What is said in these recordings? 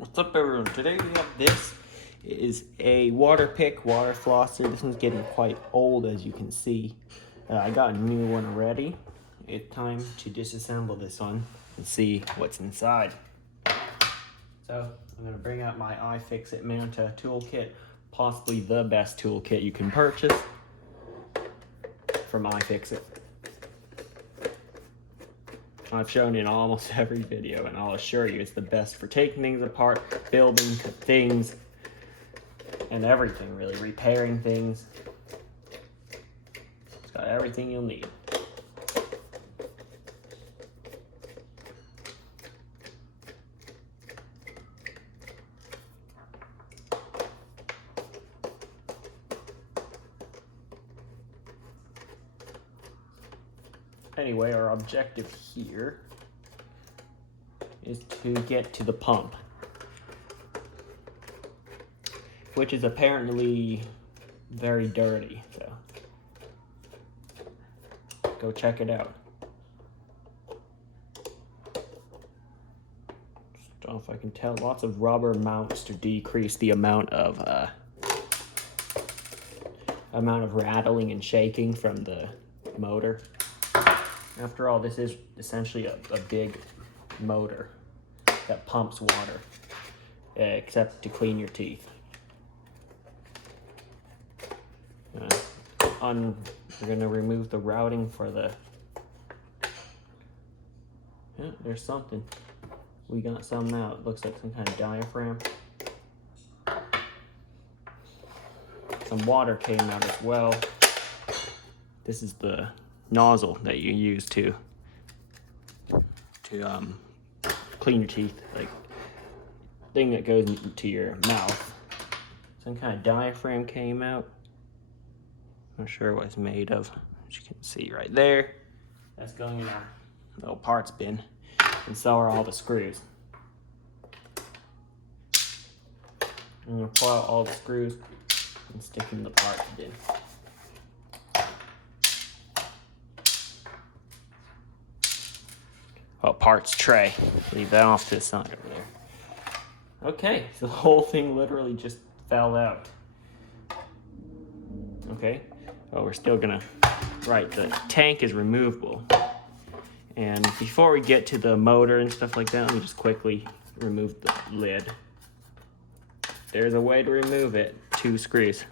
What's up, everyone? Today we have this. It is a Waterpik water flosser. This one's getting quite old, as you can see. I got a new one already. It's time to disassemble this one and see what's inside. So I'm going to bring out my iFixit Manta toolkit, possibly the best toolkit you can purchase from iFixit. I've shown in almost every video, and I'll assure you it's the best for taking things apart, building things, and everything really, repairing things. It's got everything you'll need. Anyway, our objective here is to get to the pump, which is apparently very dirty, so go check it out. Don't know if I can tell, lots of rubber mounts to decrease the amount of rattling and shaking from the motor. After all, this is essentially a big motor that pumps water, except to clean your teeth. We're going to remove the routing for the... Yeah, there's something. We got some out. It looks like some kind of diaphragm. Some water came out as well. This is the nozzle that you use to clean your teeth, like thing that goes into your mouth. Some kind of diaphragm came out. I'm not sure what it's made of. As you can see right there, that's going in our little parts bin, and so are all the screws. I'm gonna pull out all the screws and stick them in the parts bin. Oh, parts tray. Leave that off to the side over there. Okay, so the whole thing literally just fell out. Okay, well, we're still gonna, right, the tank is removable. And before we get to the motor and stuff like that, let me just quickly remove the lid. There's a way to remove it, 2 screws.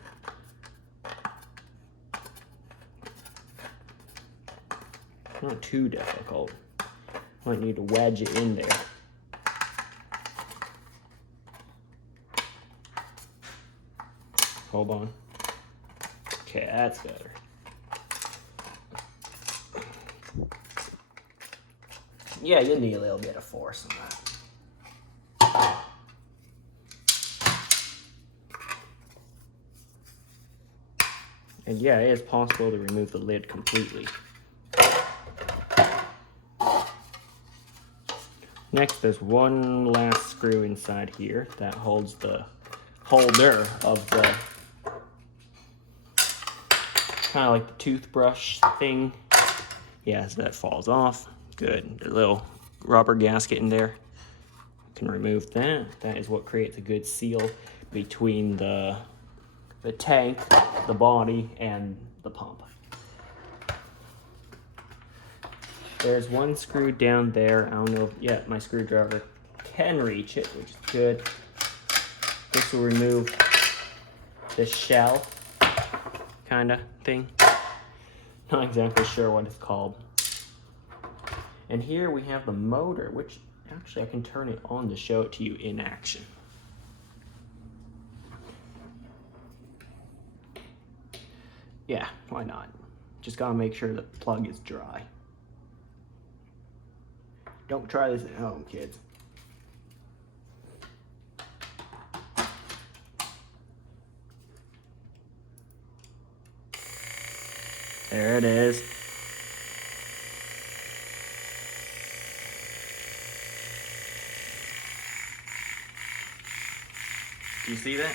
Not too difficult. Might need to wedge it in there. Hold on. Okay, that's better. Yeah, you'll need a little bit of force on that. And yeah, it is possible to remove the lid completely. Next, there's one last screw inside here that holds the holder of the, kind of like the toothbrush thing. Yeah, so that falls off. Good. The little rubber gasket in there. You can remove that. That is what creates a good seal between the tank, the body, and the pump. There's one screw down there. I don't know if, yeah, my screwdriver can reach it, which is good. This will remove the shell kind of thing. Not exactly sure what it's called. And here we have the motor, which actually I can turn it on to show it to you in action. Yeah, why not? Just gotta make sure the plug is dry. Don't try this at home, kids. There it is. Do you see that?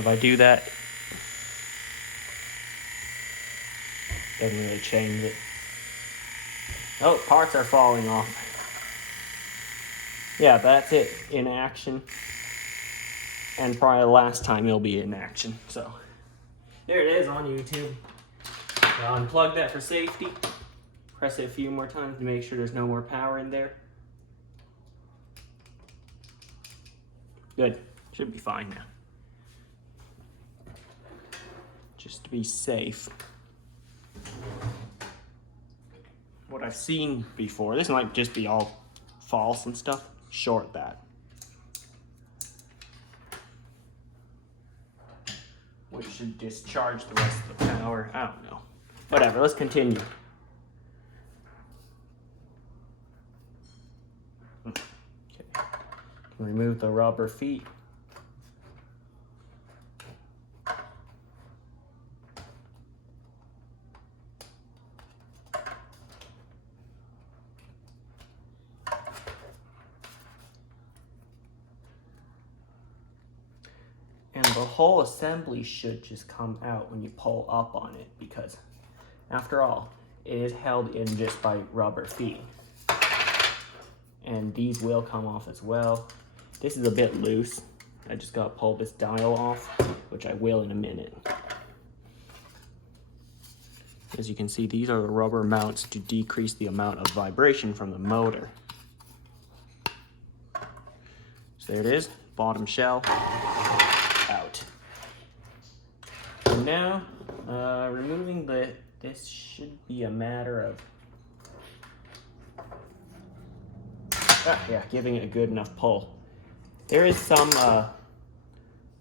If I do that, doesn't really change it. Oh, parts are falling off. Yeah, that's it in action. And probably the last time it'll be in action. So there it is on YouTube. I'll unplug that for safety. Press it a few more times to make sure there's no more power in there. Good. Should be fine now. Just to be safe. What I've seen before, this might just be all false and stuff, short that. Which should discharge the rest of the power. I don't know. Whatever, let's continue. Okay. Remove the rubber feet. And the whole assembly should just come out when you pull up on it, because after all, it is held in just by rubber feet. And these will come off as well. This is a bit loose. I just gotta pull this dial off, which I will in a minute. As you can see, these are the rubber mounts to decrease the amount of vibration from the motor. So there it is, bottom shell. Out. And now, removing this should be a matter of, giving it a good enough pull. There is some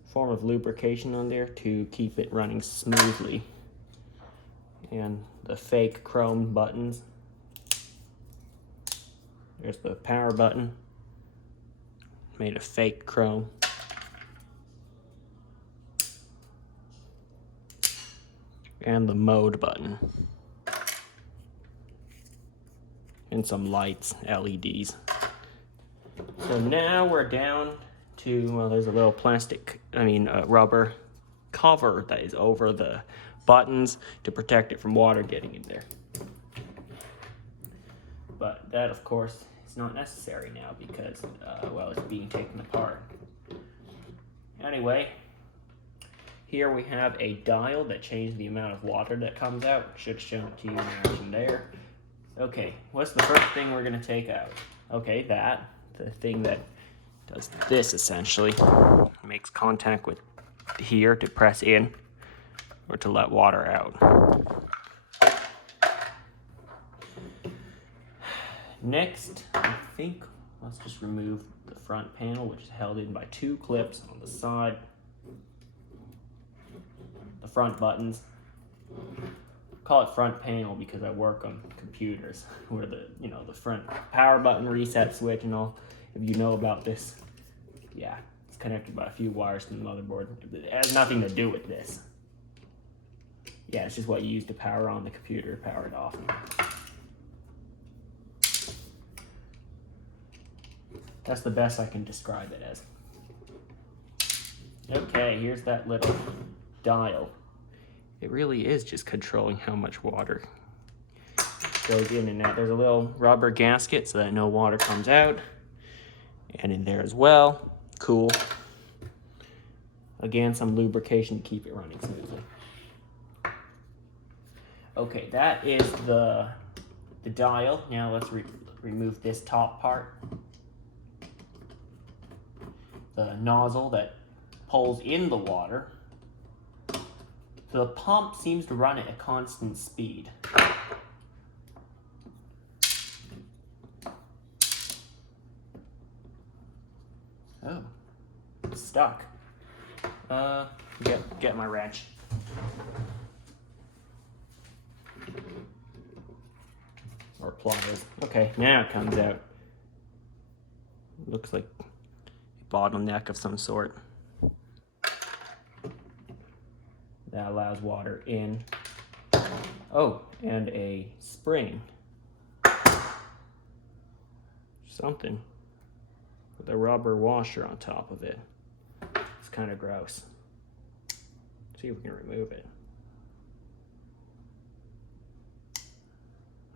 form of lubrication on there to keep it running smoothly. And the fake chrome buttons. There's the power button, made of fake chrome. And the mode button. And some lights, LEDs. So now we're down to, well, there's a little rubber cover that is over the buttons to protect it from water getting in there. But that, of course, is not necessary now because, it's being taken apart. Anyway, here we have a dial that changes the amount of water that comes out. Should show it to you in action there. Okay, what's the first thing we're gonna take out? Okay, the thing that does this essentially, makes contact with here to press in or to let water out. Next, I think, let's just remove the front panel, which is held in by two clips on the side. The front buttons. Call it front panel because I work on computers where the front power button, reset switch, and all. If you know about this, yeah, it's connected by a few wires to the motherboard. It has nothing to do with this. Yeah, it's just what you use to power on the computer, power it off. That's the best I can describe it as. Okay, here's that little dial. It really is just controlling how much water goes in and out. There's a little rubber gasket so that no water comes out. And in there as well. Cool. Again, some lubrication to keep it running smoothly. Okay, that is the dial. Now let's remove this top part. The nozzle that pulls in the water. So the pump seems to run at a constant speed. Oh, it's stuck. Get my wrench. Or pliers. Okay, now it comes out. Looks like a bottleneck of some sort. That allows water in. Oh, and a spring. Something with a rubber washer on top of it. It's kind of gross. See if we can remove it.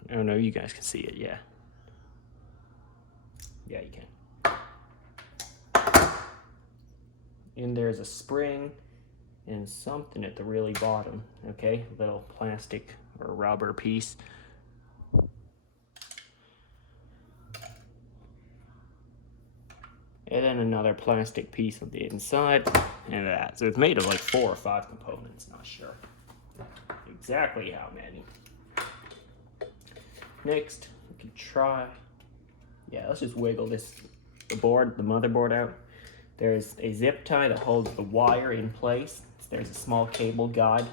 I don't know, you guys can see it, yeah. Yeah, you can. And there's a spring and something at the really bottom, okay? A little plastic or rubber piece. And then another plastic piece on the inside, and that. So it's made of like 4 or 5 components, not sure exactly how many. Next, we can try, yeah, let's just wiggle the motherboard out. There's a zip tie that holds the wire in place. There's a small cable guide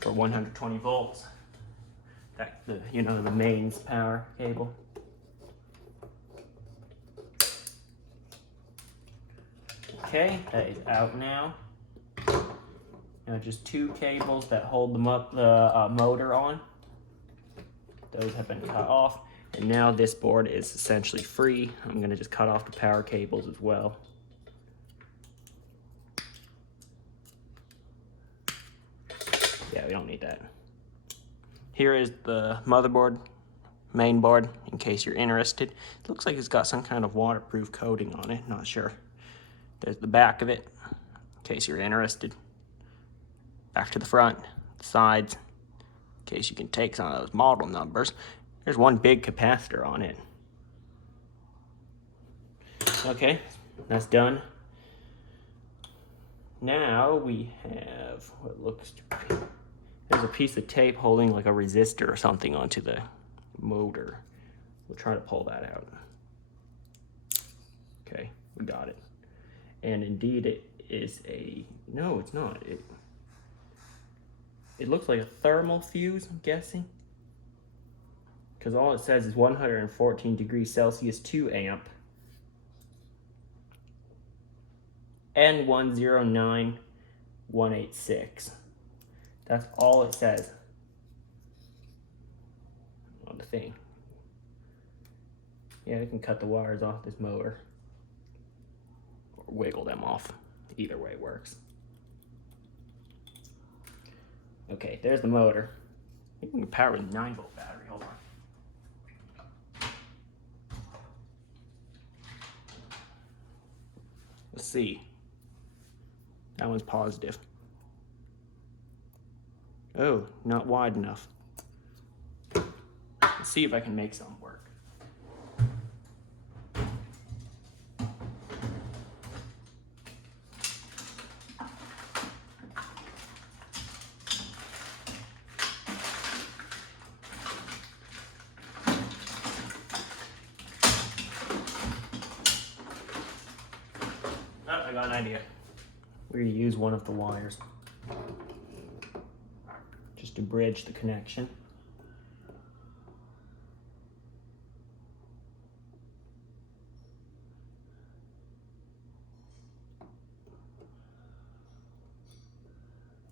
for 120 volts. You know, the mains power cable. Okay, that is out now. Now just 2 cables that hold the motor on. Those have been cut off. And now this board is essentially free. I'm gonna just cut off the power cables as well. Yeah, we don't need that. Here is the motherboard, main board, in case you're interested. It looks like it's got some kind of waterproof coating on it, not sure. There's the back of it, in case you're interested. Back to the front, sides, in case you can take some of those model numbers. There's one big capacitor on it. Okay, that's done. Now we have what looks to be, there's a piece of tape holding like a resistor or something onto the motor. We'll try to pull that out. Okay, we got it. And indeed it is a, no, it's not. It looks like a thermal fuse, I'm guessing. Because all it says is 114 degrees Celsius 2 amp. N109186. That's all it says on the thing. Yeah, we can cut the wires off this motor. Or wiggle them off. Either way works. Okay, there's the motor. I think we can power with a 9-volt battery. Hold on. Let's see. That one's positive. Oh, not wide enough. Let's see if I can make some work. Oh, I got an idea. We're going to use one of the wires just to bridge the connection.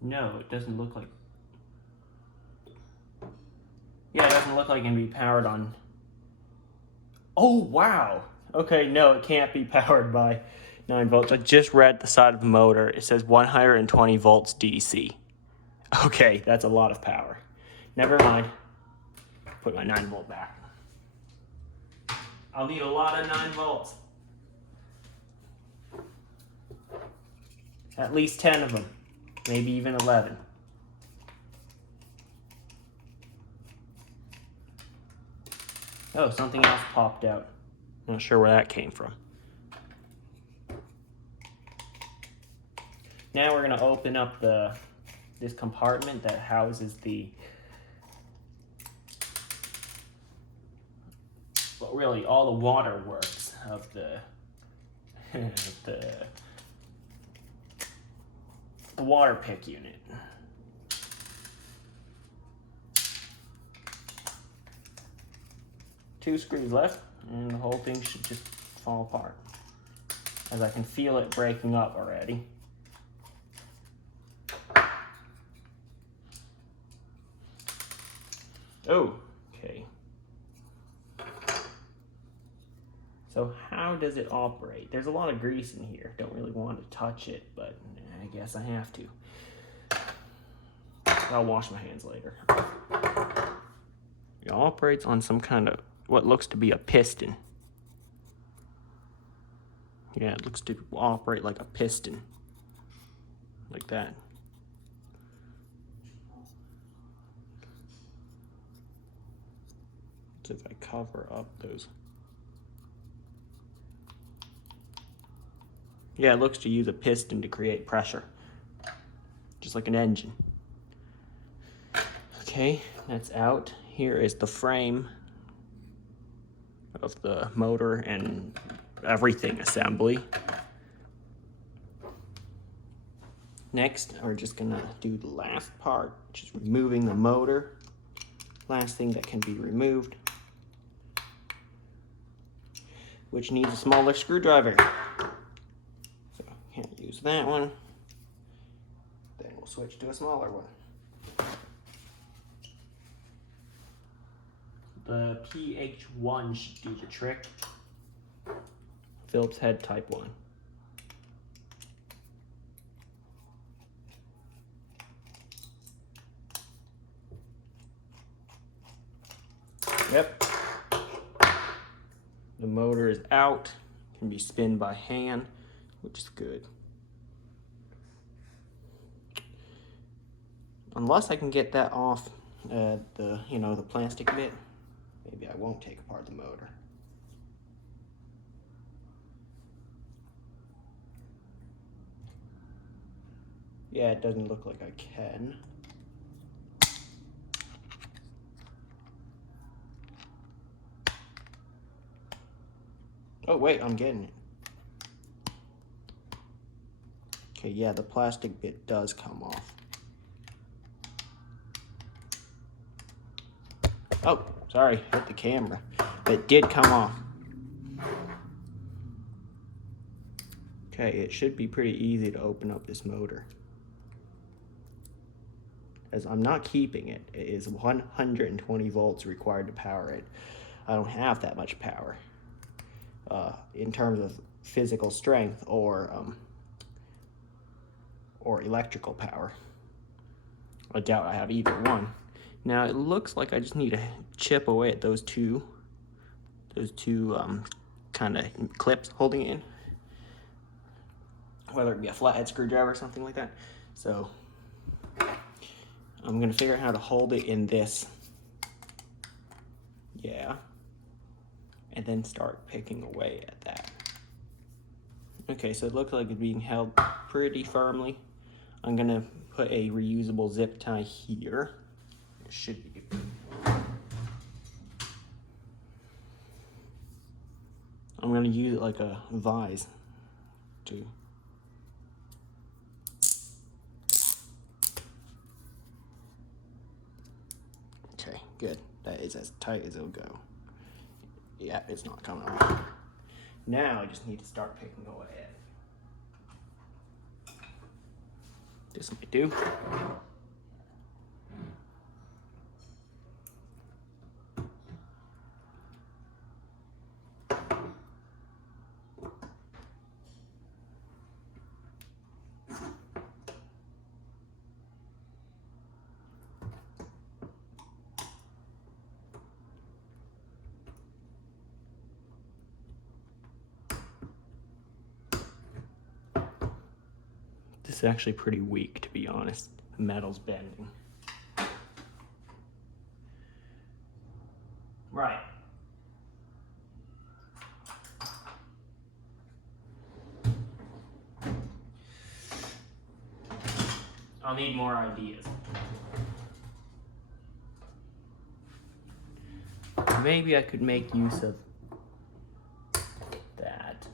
No, it doesn't look like. Yeah, it doesn't look like it can be powered on. Oh, wow. Okay, no, it can't be powered by 9 volts. I just read the side of the motor. It says 120 volts DC. Okay, that's a lot of power. Never mind. Put my 9 volt back. I'll need a lot of 9 volts. At least 10 of them. Maybe even 11. Oh, something else popped out. Not sure where that came from. Now we're going to open up this compartment that houses well, really all the waterworks of the Waterpik unit. Two screws left, and the whole thing should just fall apart, as I can feel it breaking up already. Oh, okay. So how does it operate? There's a lot of grease in here. Don't really want to touch it, but I guess I have to. I'll wash my hands later. It operates on some kind of what looks to be a piston. Yeah, it looks to operate like a piston. Like that. So if I cover up those. Yeah, it looks to use a piston to create pressure. Just like an engine. Okay, that's out. Here is the frame of the motor and everything assembly. Next, we're just gonna do the last part, which is removing the motor. Last thing that can be removed, which needs a smaller screwdriver. So can't use that one. Then we'll switch to a smaller one. The PH1 should do the trick. Phillips head type 1. Yep. The motor is out. Can be spun by hand, which is good. Unless I can get that off the plastic bit, maybe I won't take apart the motor. Yeah, it doesn't look like I can. Oh wait, I'm getting it. Okay, yeah, the plastic bit does come off. Oh, sorry, hit the camera. It did come off. Okay, it should be pretty easy to open up this motor. As I'm not keeping it, it is 120 volts required to power it. I don't have that much power in terms of physical strength or electrical power. I doubt I have either one. Now it looks like I just need to chip away at those two kind of clips holding it in, whether it be a flathead screwdriver or something like that. So I'm gonna figure out how to hold it in this, yeah, and then start picking away at that. Okay, so it looks like it's being held pretty firmly. I'm gonna put a reusable zip tie here. It should be. I'm gonna use it like a vise too. Okay, good. That is as tight as it'll go. Yeah, it's not coming off. Now I just need to start picking away at it. This might do. This is actually pretty weak, to be honest. The metal's bending. Right. I'll need more ideas. Maybe I could make use of that.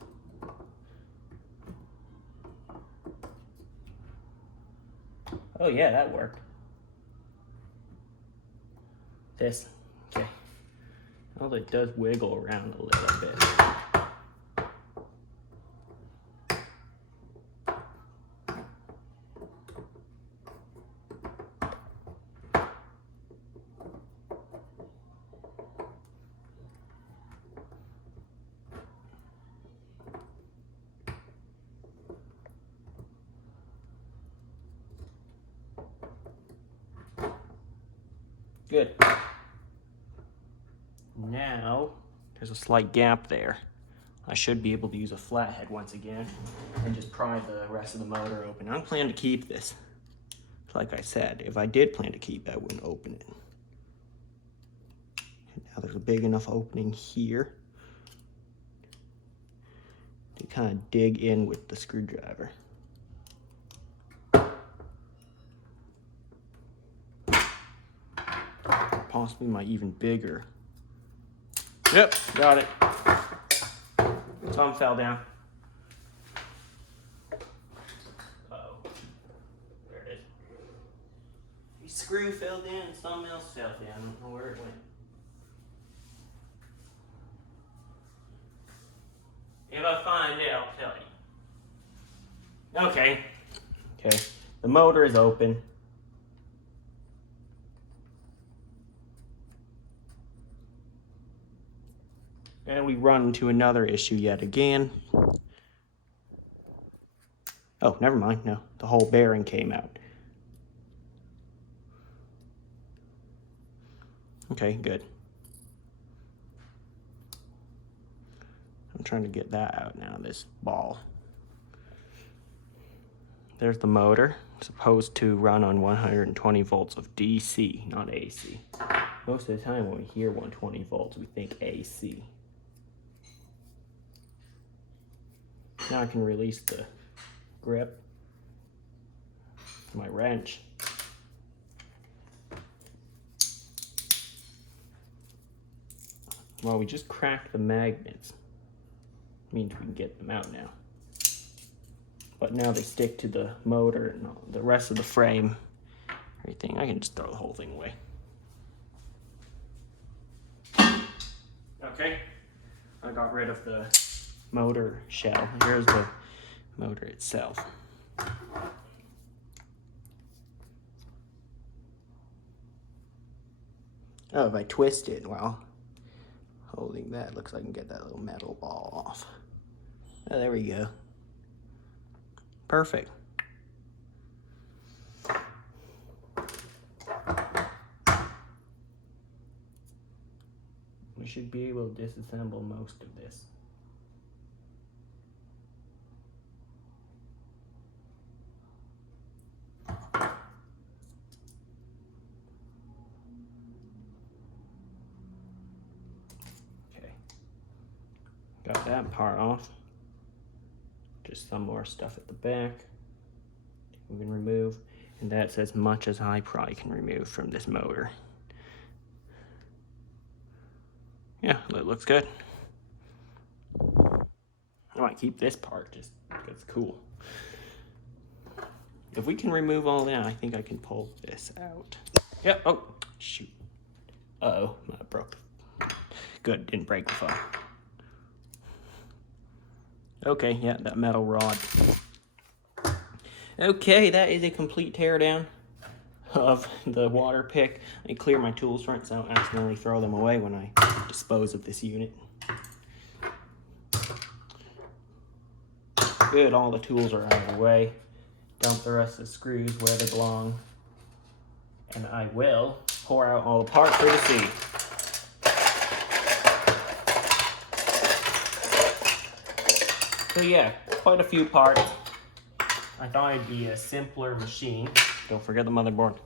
Oh yeah, that worked. This, okay. Although it does wiggle around a little bit. Good. Now, there's a slight gap there. I should be able to use a flathead once again and just pry the rest of the motor open. I don't plan to keep this. Like I said, if I did plan to keep it, I wouldn't open it. Now there's a big enough opening here to kind of dig in with the screwdriver. Possibly my even bigger. Yep, got it. Some fell down. Uh-oh. There it is. The screw fell down and something else fell down. I don't know where it went. If I find it, I'll tell you. Okay. Okay. The motor is open. And we run into another issue yet again. Oh, never mind. No, the whole bearing came out. Okay, good. I'm trying to get that out now, this ball. There's the motor. It's supposed to run on 120 volts of DC, not AC. Most of the time when we hear 120 volts, we think AC. Now I can release the grip, my wrench. Well, we just cracked the magnets. Means we can get them out now. But now they stick to the motor and the rest of the frame, everything. I can just throw the whole thing away. Okay, I got rid of the motor shell. Here's the motor itself. Oh, if I twist it while holding that, looks like I can get that little metal ball off. Oh, there we go. Perfect. We should be able to disassemble most of this. Got that part off. Just some more stuff at the back we can remove, and that's as much as I probably can remove from this motor. Yeah, that looks good. I might keep this part just because it's cool. If we can remove all that, I think I can pull this out. Yep, oh, shoot. Uh-oh, that broke. Good, didn't break the phone. Okay, yeah, that metal rod. Okay, that is a complete teardown of the Waterpik. I clear my tools for it so I don't accidentally throw them away when I dispose of this unit. Good, all the tools are out of the way. Dump the rest of the screws where they belong. And I will pour out all the parts for you to see. So yeah, quite a few parts. I thought it'd be a simpler machine. Don't forget the motherboard.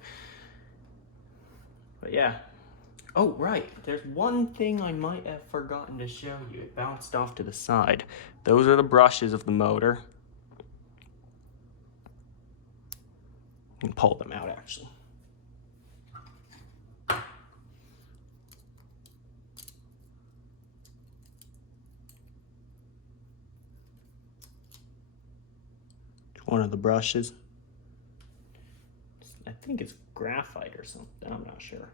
But yeah. Oh, right. There's one thing I might have forgotten to show you. It bounced off to the side. Those are the brushes of the motor. You can pull them out, actually. One of the brushes. I think it's graphite or something. I'm not sure.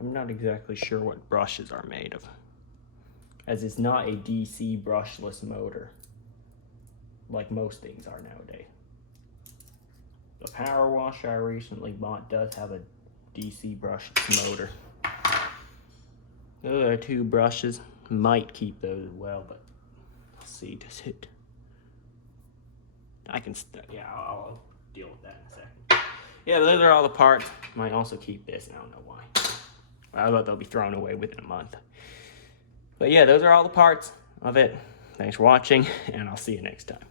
I'm not exactly sure what brushes are made of, as it's not a DC brushless motor like most things are nowadays. The power washer I recently bought does have a DC brushless motor. Those are two brushes. Might keep those as well, but let's see, does it? Yeah, I'll deal with that in a second. Yeah, those are all the parts. Might also keep this, I don't know why. I thought they'll be thrown away within a month. But yeah, those are all the parts of it. Thanks for watching, and I'll see you next time.